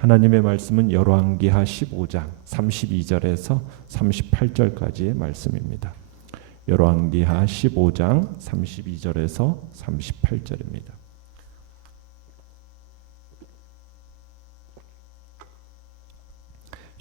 하나님의 말씀은 열왕기하 15장 32절에서 38절까지의 말씀입니다. 열왕기하 15장 32절에서 38절입니다.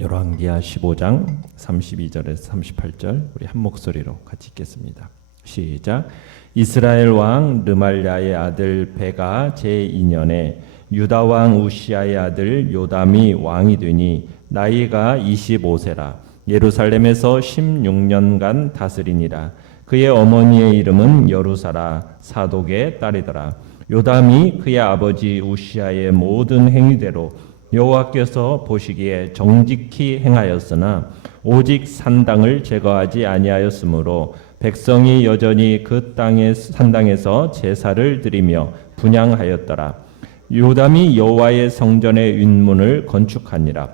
열왕기하 15장 32절에서 38절 우리 한 목소리로 같이 읽겠습니다. 시작. 이스라엘 왕 르말랴의 아들 베가 제2년에 유다 왕 우시아의 아들 요담이 왕이 되니 나이가 25세라. 예루살렘에서 16년간 다스리니라. 그의 어머니의 이름은 여루사라 사독의 딸이더라. 요담이 그의 아버지 우시아의 모든 행위대로 여호와께서 보시기에 정직히 행하였으나 오직 산당을 제거하지 아니하였으므로 백성이 여전히 그 땅의 산당에서 제사를 드리며 분향하였더라. 요담이 여호와의 성전의 윗문을 건축하니라.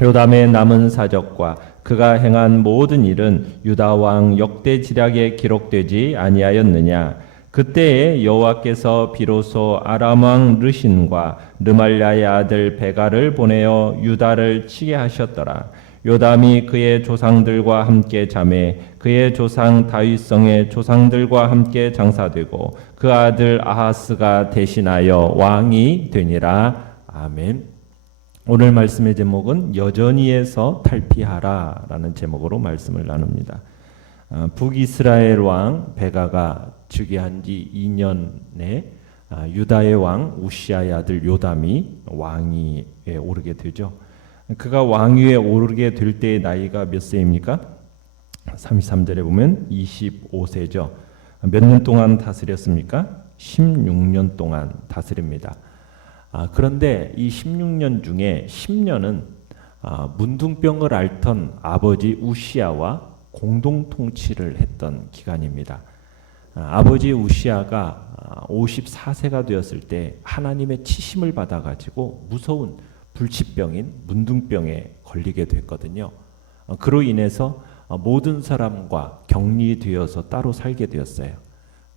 요담의 남은 사적과 그가 행한 모든 일은 유다 왕 역대지략에 기록되지 아니하였느냐. 그때에 여호와께서 비로소 아람 왕 르신과 르말랴의 아들 베가를 보내어 유다를 치게 하셨더라. 요담이 그의 조상들과 함께 잠에 그의 조상 다윗성의 조상들과 함께 장사되고 그 아들 아하스가 대신하여 왕이 되니라. 아멘. 오늘 말씀의 제목은 여전히에서 탈피하라 라는 제목으로 말씀을 나눕니다. 북이스라엘 왕 베가가 즉위한 지 2년에 유다의 왕 우시아의 아들 요담이 왕위에 오르게 되죠. 그가 왕위에 오르게 될 때의 나이가 몇 세입니까? 33절에 보면 25세죠. 몇 년 동안 다스렸습니까? 16년 동안 다스립니다. 그런데 이 16년 중에 10년은 문둥병을 앓던 아버지 우시아와 공동 통치를 했던 기간입니다. 아버지 우시아가 54세가 되었을 때 하나님의 치심을 받아가지고 무서운 불치병인 문둥병에 걸리게 됐거든요. 그로 인해서 모든 사람과 격리되어서 따로 살게 되었어요.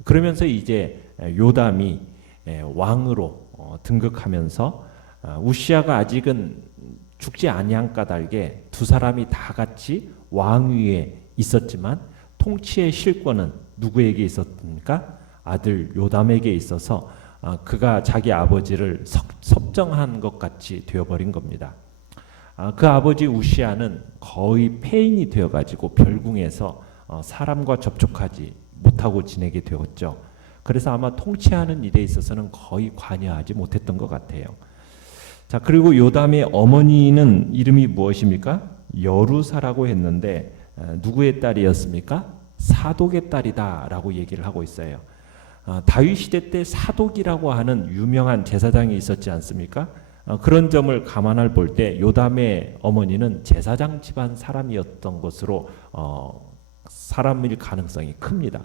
그러면서 이제 요담이 왕으로 등극하면서 우시아가 아직은 죽지 아니한 까닭에 두 사람이 다 같이 왕위에 있었지만 통치의 실권은 누구에게 있었습니까? 아들 요담에게 있어서 그가 자기 아버지를 섭정한 것 같이 되어버린 겁니다. 그 아버지 우시아는 거의 폐인이 되어가지고 별궁에서 사람과 접촉하지 못하고 지내게 되었죠. 그래서 아마 통치하는 일에 있어서는 거의 관여하지 못했던 것 같아요. 자, 그리고 요담의 어머니는 이름이 무엇입니까? 여루사라고 했는데 누구의 딸이었습니까? 사독의 딸이다라고 얘기를 하고 있어요. 다윗 시대 때 사독이라고 하는 유명한 제사장이 있었지 않습니까? 그런 점을 감안할 볼 때 요담의 어머니는 제사장 집안 사람이었던 것으로 사람일 가능성이 큽니다.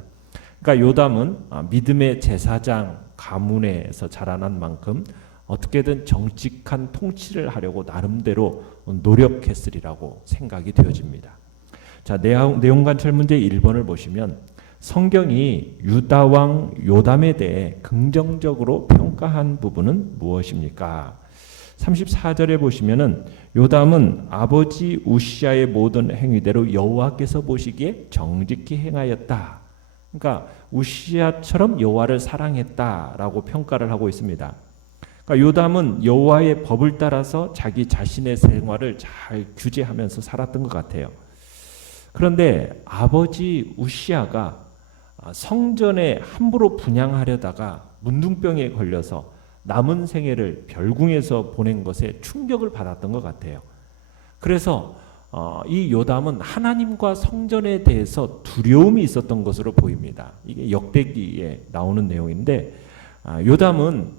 그러니까 요담은 믿음의 제사장 가문에서 자라난 만큼 어떻게든 정직한 통치를 하려고 나름대로 노력했으리라고 생각이 되어집니다. 자, 내용관찰 문제 1번을 보시면 성경이 유다 왕 요담에 대해 긍정적으로 평가한 부분은 무엇입니까? 34절에 보시면은 요담은 아버지 우시아의 모든 행위대로 여호와께서 보시기에 정직히 행하였다. 그러니까 우시아처럼 여호와를 사랑했다라고 평가를 하고 있습니다. 그러니까 요담은 여호와의 법을 따라서 자기 자신의 생활을 잘 규제하면서 살았던 것 같아요. 그런데 아버지 우시아가 성전에 함부로 분향하려다가 문둥병에 걸려서 남은 생애를 별궁에서 보낸 것에 충격을 받았던 것 같아요. 그래서 이 요담은 하나님과 성전에 대해서 두려움이 있었던 것으로 보입니다. 이게 역대기에 나오는 내용인데 요담은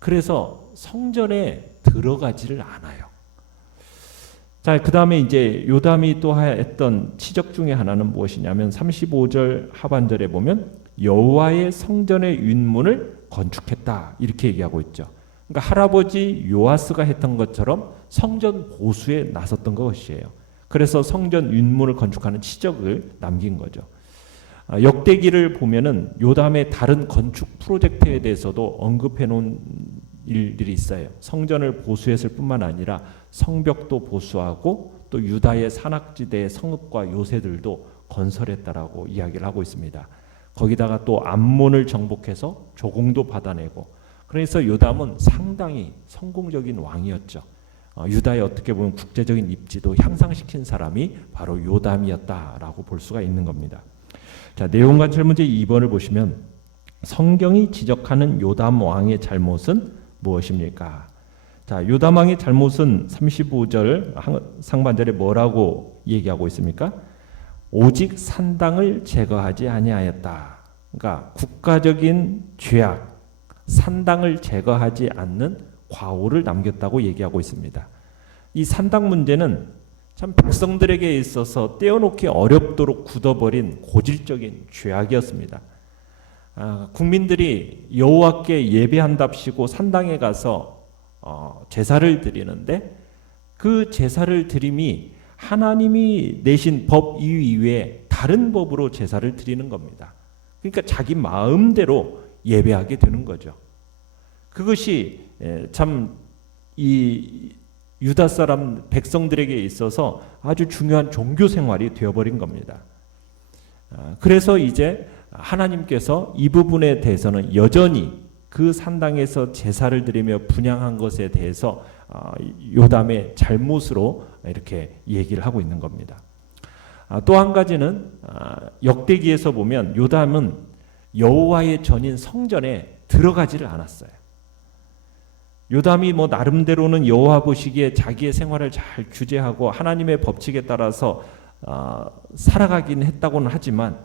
그래서 성전에 들어가지를 않아요. 자, 그 다음에 이제 요담이 또 했던 치적 중에 하나는 무엇이냐면 35절 하반절에 보면 여호와의 성전의 윗문을 건축했다 이렇게 얘기하고 있죠. 그러니까 할아버지 요아스가 했던 것처럼 성전 보수에 나섰던 것이에요. 그래서 성전 윗문을 건축하는 치적을 남긴 거죠. 역대기를 보면은 요담의 다른 건축 프로젝트에 대해서도 언급해 놓은 일들이 있어요. 성전을 보수했을 뿐만 아니라 성벽도 보수하고 또 유다의 산악지대의 성읍과 요새들도 건설했다라고 이야기를 하고 있습니다. 거기다가 또 암몬을 정복해서 조공도 받아내고, 그래서 요담은 상당히 성공적인 왕이었죠. 유다의 어떻게 보면 국제적인 입지도 향상시킨 사람이 바로 요담이었다라고 볼 수가 있는 겁니다. 자, 내용 관찰 문제 2번을 보시면 성경이 지적하는 요담 왕의 잘못은 무엇입니까? 자, 요담 왕의 잘못은 35절 상반절에 뭐라고 얘기하고 있습니까? 오직 산당을 제거하지 아니하였다. 그러니까 국가적인 죄악, 산당을 제거하지 않는 과오를 남겼다고 얘기하고 있습니다. 이 산당 문제는 참 백성들에게 있어서 떼어놓기 어렵도록 굳어버린 고질적인 죄악이었습니다. 국민들이 여호와께 예배한답시고 산당에 가서 제사를 드리는데 그 제사를 드림이 하나님이 내신 법 이외에 다른 법으로 제사를 드리는 겁니다. 그러니까 자기 마음대로 예배하게 되는 거죠. 그것이 참 이 유다 사람 백성들에게 있어서 아주 중요한 종교 생활이 되어버린 겁니다. 그래서 이제 하나님께서 이 부분에 대해서는 여전히 그 산당에서 제사를 드리며 분향한 것에 대해서 요담의 잘못으로 이렇게 얘기를 하고 있는 겁니다. 또 한 가지는 역대기에서 보면 요담은 여호와의 전인 성전에 들어가지를 않았어요. 요담이 나름대로는 여호와 보시기에 자기의 생활을 잘 규제하고 하나님의 법칙에 따라서 살아가긴 했다고는 하지만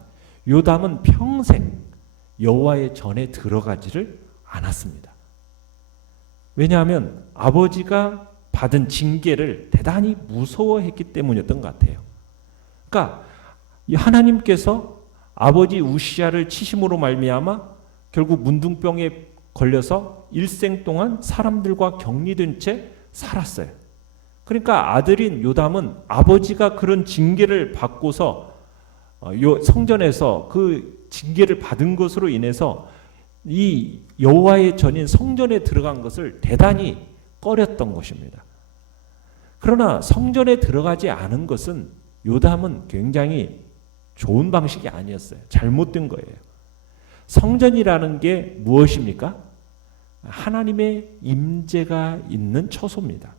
요담은 평생 여호와의 전에 들어가지를 않았습니다. 왜냐하면 아버지가 받은 징계를 대단히 무서워했기 때문이었던 것 같아요. 그러니까 하나님께서 아버지 우시야를 치심으로 말미암아 결국 문둥병에 걸려서 일생 동안 사람들과 격리된 채 살았어요. 그러니까 아들인 요담은 아버지가 그런 징계를 받고서 성전에서 그 징계를 받은 것으로 인해서 이 여호와의 전인 성전에 들어간 것을 대단히 꺼렸던 것입니다. 그러나 성전에 들어가지 않은 것은 요담은 굉장히 좋은 방식이 아니었어요. 잘못된 거예요. 성전이라는 게 무엇입니까? 하나님의 임재가 있는 처소입니다.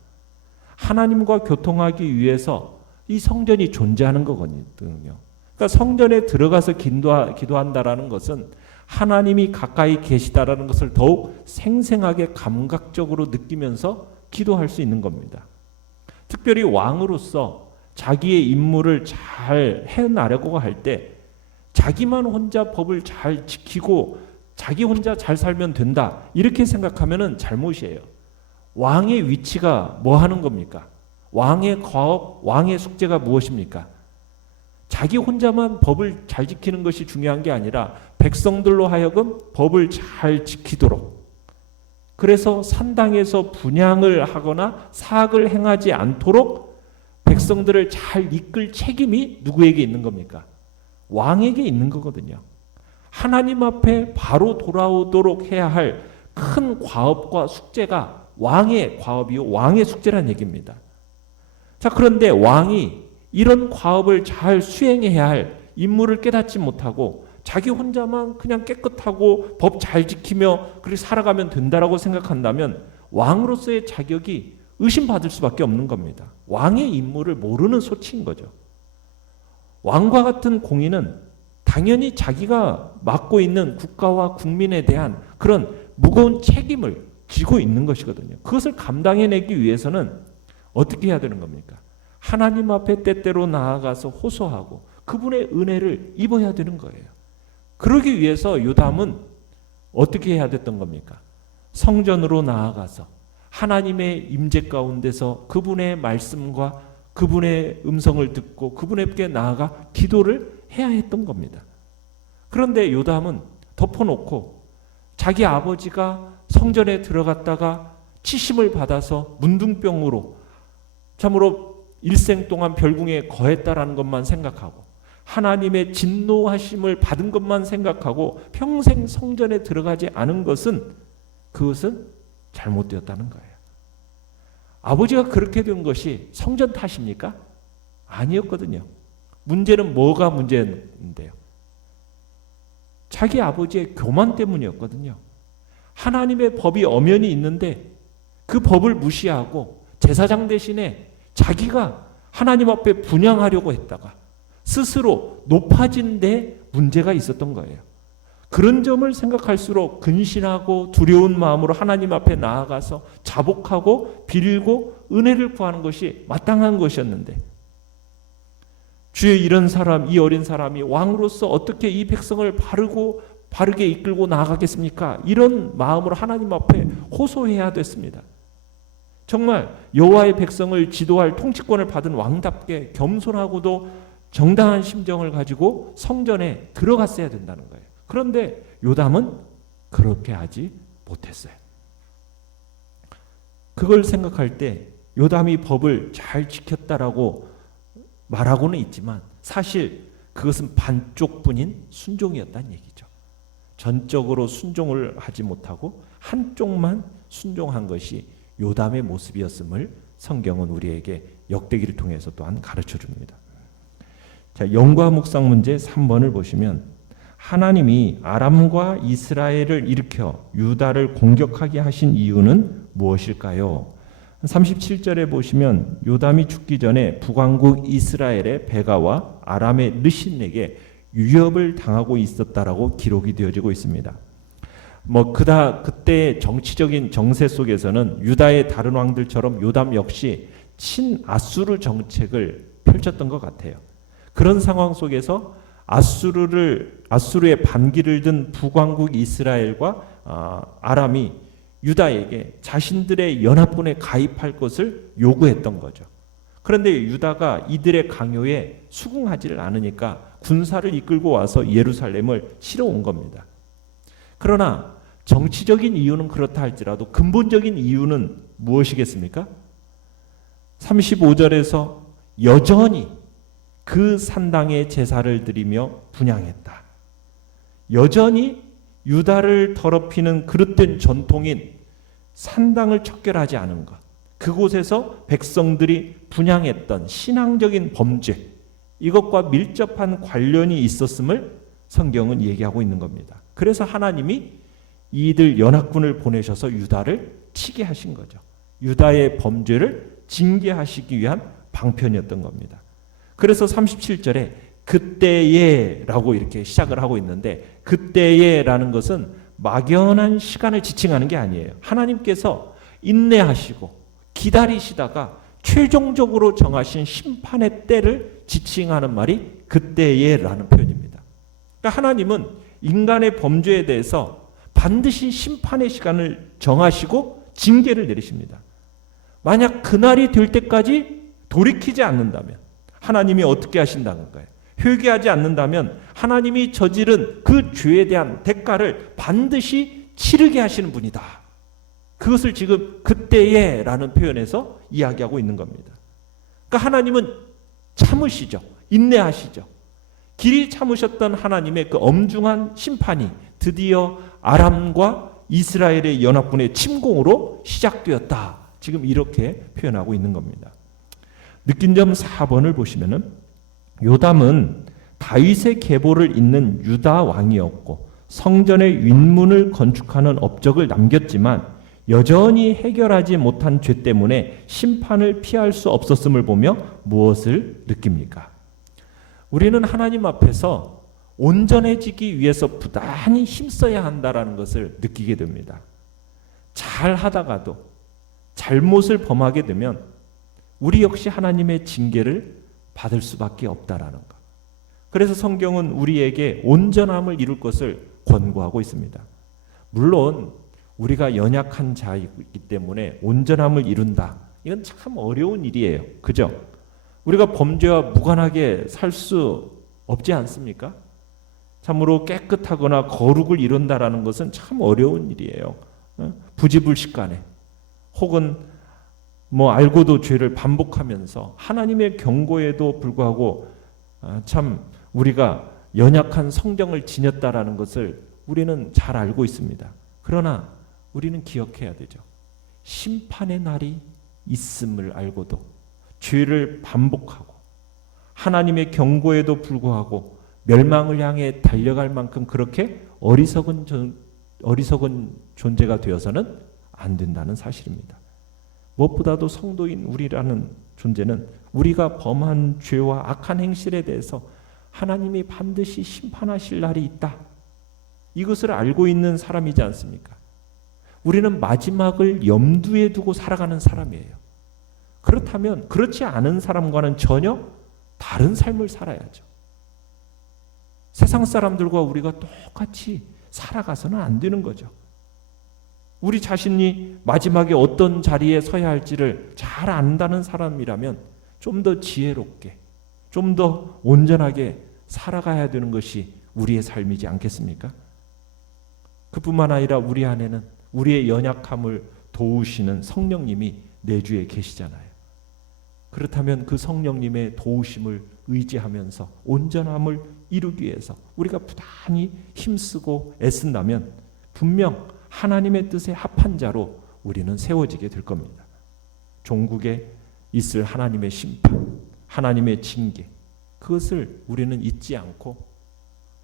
하나님과 교통하기 위해서 이 성전이 존재하는 거거든요. 그러니까 성전에 들어가서 기도한다라는 것은 하나님이 가까이 계시다라는 것을 더욱 생생하게 감각적으로 느끼면서 기도할 수 있는 겁니다. 특별히 왕으로서 자기의 임무를 잘 해나가려고 할 때 자기만 혼자 법을 잘 지키고 자기 혼자 잘 살면 된다 이렇게 생각하면은 잘못이에요. 왕의 위치가 뭐 하는 겁니까? 왕의 과업, 왕의 숙제가 무엇입니까? 자기 혼자만 법을 잘 지키는 것이 중요한 게 아니라 백성들로 하여금 법을 잘 지키도록, 그래서 산당에서 분향을 하거나 사악을 행하지 않도록 백성들을 잘 이끌 책임이 누구에게 있는 겁니까? 왕에게 있는 거거든요. 하나님 앞에 바로 돌아오도록 해야 할 큰 과업과 숙제가 왕의 과업이요 왕의 숙제란 얘기입니다. 자, 그런데 왕이 이런 과업을 잘 수행해야 할 임무를 깨닫지 못하고 자기 혼자만 그냥 깨끗하고 법 잘 지키며 그렇게 살아가면 된다라고 생각한다면 왕으로서의 자격이 의심받을 수밖에 없는 겁니다. 왕의 임무를 모르는 소치인 거죠. 왕과 같은 공인은 당연히 자기가 맡고 있는 국가와 국민에 대한 그런 무거운 책임을 지고 있는 것이거든요. 그것을 감당해내기 위해서는 어떻게 해야 되는 겁니까? 하나님 앞에 때때로 나아가서 호소하고 그분의 은혜를 입어야 되는 거예요. 그러기 위해서 요담은 어떻게 해야 됐던 겁니까? 성전으로 나아가서 하나님의 임재 가운데서 그분의 말씀과 그분의 음성을 듣고 그분에게 나아가 기도를 해야 했던 겁니다. 그런데 요담은 덮어놓고 자기 아버지가 성전에 들어갔다가 치심을 받아서 문둥병으로 참으로 일생 동안 별궁에 거했다라는 것만 생각하고 하나님의 진노하심을 받은 것만 생각하고 평생 성전에 들어가지 않은 것은 그것은 잘못되었다는 거예요. 아버지가 그렇게 된 것이 성전 탓입니까? 아니었거든요. 문제는 뭐가 문제인데요? 자기 아버지의 교만 때문이었거든요. 하나님의 법이 엄연히 있는데 그 법을 무시하고 제사장 대신에 자기가 하나님 앞에 분향하려고 했다가 스스로 높아진 데 문제가 있었던 거예요. 그런 점을 생각할수록 근신하고 두려운 마음으로 하나님 앞에 나아가서 자복하고 빌고 은혜를 구하는 것이 마땅한 것이었는데, 주여, 이런 사람, 이 어린 사람이 왕으로서 어떻게 이 백성을 바르게 이끌고 나아가겠습니까? 이런 마음으로 하나님 앞에 호소해야 됐습니다. 정말 여호와의 백성을 지도할 통치권을 받은 왕답게 겸손하고도 정당한 심정을 가지고 성전에 들어갔어야 된다는 거예요. 그런데 요담은 그렇게 하지 못했어요. 그걸 생각할 때 요담이 법을 잘 지켰다라고 말하고는 있지만 사실 그것은 반쪽뿐인 순종이었다는 얘기죠. 전적으로 순종을 하지 못하고 한쪽만 순종한 것이 요담의 모습이었음을 성경은 우리에게 역대기를 통해서 또한 가르쳐 줍니다. 자, 영과 묵상 문제 3번을 보시면 하나님이 아람과 이스라엘을 일으켜 유다를 공격하게 하신 이유는 무엇일까요? 37절에 보시면 요담이 죽기 전에 북왕국 이스라엘의 베가와 아람의 르신에게 위협을 당하고 있었다라고 기록이 되어지고 있습니다. 그때 정치적인 정세 속에서는 유다의 다른 왕들처럼 요담 역시 친아수르 정책을 펼쳤던 것 같아요. 그런 상황 속에서 아수르의 반기를 든 북왕국 이스라엘과 아람이 유다에게 자신들의 연합군에 가입할 것을 요구했던 거죠. 그런데 유다가 이들의 강요에 수긍하지를 않으니까 군사를 이끌고 와서 예루살렘을 치러 온 겁니다. 그러나 정치적인 이유는 그렇다 할지라도 근본적인 이유는 무엇이겠습니까? 35절에서 여전히 그 산당에 제사를 드리며 분향했다. 여전히 유다를 더럽히는 그릇된 전통인 산당을 척결하지 않은 것, 그곳에서 백성들이 분향했던 신앙적인 범죄, 이것과 밀접한 관련이 있었음을 성경은 얘기하고 있는 겁니다. 그래서 하나님이 이들 연합군을 보내셔서 유다를 치게 하신 거죠. 유다의 범죄를 징계하시기 위한 방편이었던 겁니다. 그래서 37절에 그때에 라고 이렇게 시작을 하고 있는데, 그때에 라는 것은 막연한 시간을 지칭하는 게 아니에요. 하나님께서 인내하시고 기다리시다가 최종적으로 정하신 심판의 때를 지칭하는 말이 그때에 라는 표현입니다. 그러니까 하나님은 인간의 범죄에 대해서 반드시 심판의 시간을 정하시고 징계를 내리십니다. 만약 그날이 될 때까지 돌이키지 않는다면 하나님이 어떻게 하신다는 거예요? 회개하지 않는다면 하나님이 저지른 그 죄에 대한 대가를 반드시 치르게 하시는 분이다. 그것을 지금 그때에 라는 표현에서 이야기하고 있는 겁니다. 그러니까 하나님은 참으시죠. 인내하시죠. 길이 참으셨던 하나님의 그 엄중한 심판이 드디어 아람과 이스라엘의 연합군의 침공으로 시작되었다. 지금 이렇게 표현하고 있는 겁니다. 느낀 점 4번을 보시면은 요담은 다윗의 계보를 잇는 유다 왕이었고 성전의 윗문을 건축하는 업적을 남겼지만 여전히 해결하지 못한 죄 때문에 심판을 피할 수 없었음을 보며 무엇을 느낍니까? 우리는 하나님 앞에서 온전해지기 위해서 부단히 힘써야 한다라는 것을 느끼게 됩니다. 잘 하다가도 잘못을 범하게 되면 우리 역시 하나님의 징계를 받을 수밖에 없다라는 것. 그래서 성경은 우리에게 온전함을 이룰 것을 권고하고 있습니다. 물론 우리가 연약한 자이기 때문에 온전함을 이룬다. 이건 참 어려운 일이에요. 그죠? 우리가 범죄와 무관하게 살 수 없지 않습니까? 참으로 깨끗하거나 거룩을 이룬다라는 것은 참 어려운 일이에요. 부지불식간에 혹은 알고도 죄를 반복하면서 하나님의 경고에도 불구하고 참 우리가 연약한 성정을 지녔다라는 것을 우리는 잘 알고 있습니다. 그러나 우리는 기억해야 되죠. 심판의 날이 있음을 알고도 죄를 반복하고 하나님의 경고에도 불구하고 멸망을 향해 달려갈 만큼 그렇게 어리석은 존재가 되어서는 안 된다는 사실입니다. 무엇보다도 성도인 우리라는 존재는 우리가 범한 죄와 악한 행실에 대해서 하나님이 반드시 심판하실 날이 있다. 이것을 알고 있는 사람이지 않습니까? 우리는 마지막을 염두에 두고 살아가는 사람이에요. 그렇다면 그렇지 않은 사람과는 전혀 다른 삶을 살아야죠. 세상 사람들과 우리가 똑같이 살아가서는 안 되는 거죠. 우리 자신이 마지막에 어떤 자리에 서야 할지를 잘 안다는 사람이라면 좀 더 지혜롭게, 좀 더 온전하게 살아가야 되는 것이 우리의 삶이지 않겠습니까? 그뿐만 아니라 우리 안에는 우리의 연약함을 도우시는 성령님이 내주에 계시잖아요. 그렇다면 그 성령님의 도우심을 의지하면서 온전함을 이루기 위해서 우리가 부단히 힘쓰고 애쓴다면 분명 하나님의 뜻에 합한 자로 우리는 세워지게 될 겁니다. 종국에 있을 하나님의 심판, 하나님의 징계, 그것을 우리는 잊지 않고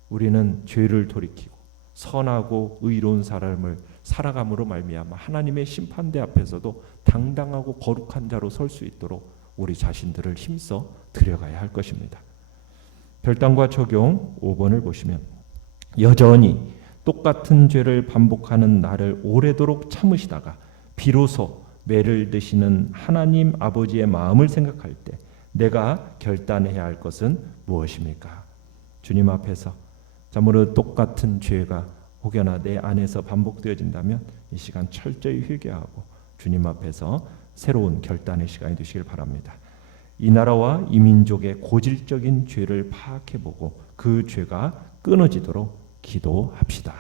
우리는 죄를 돌이키고 선하고 의로운 삶을 살아감으로 말미암아 하나님의 심판대 앞에서도 당당하고 거룩한 자로 설 수 있도록 우리 자신들을 힘써 들여가야 할 것입니다. 별당과 적용 5번을 보시면 여전히 똑같은 죄를 반복하는 나를 오래도록 참으시다가 비로소 매를 드시는 하나님 아버지의 마음을 생각할 때 내가 결단해야 할 것은 무엇입니까? 주님 앞에서 참으로 똑같은 죄가 혹여나 내 안에서 반복되어진다면 이 시간 철저히 회개하고 주님 앞에서 새로운 결단의 시간이 되시길 바랍니다. 이 나라와 이 민족의 고질적인 죄를 파악해보고 그 죄가 끊어지도록 기도합시다.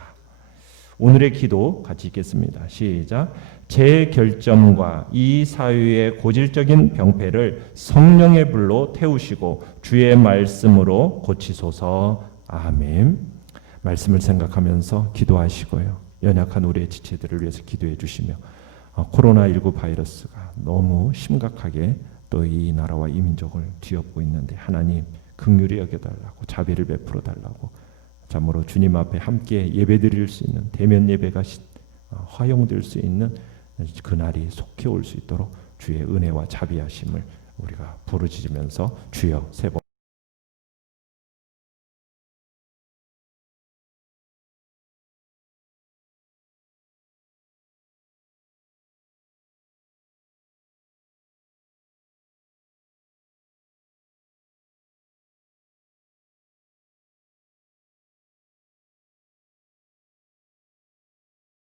오늘의 기도 같이 읽겠습니다. 시작. 제 결점과 이 사회의 고질적인 병폐를 성령의 불로 태우시고 주의 말씀으로 고치소서. 아멘. 말씀을 생각하면서 기도하시고요. 연약한 우리의 지체들을 위해서 기도해 주시며 코로나19 바이러스가 너무 심각하게 또 이 나라와 이 민족을 뒤엎고 있는데 하나님 긍휼히 여겨달라고 자비를 베풀어 달라고 참으로 주님 앞에 함께 예배드릴 수 있는 대면 예배가 허용될 수 있는 그날이 속히 올 수 있도록 주의 은혜와 자비하심을 우리가 부르짖으면서 주여 세 번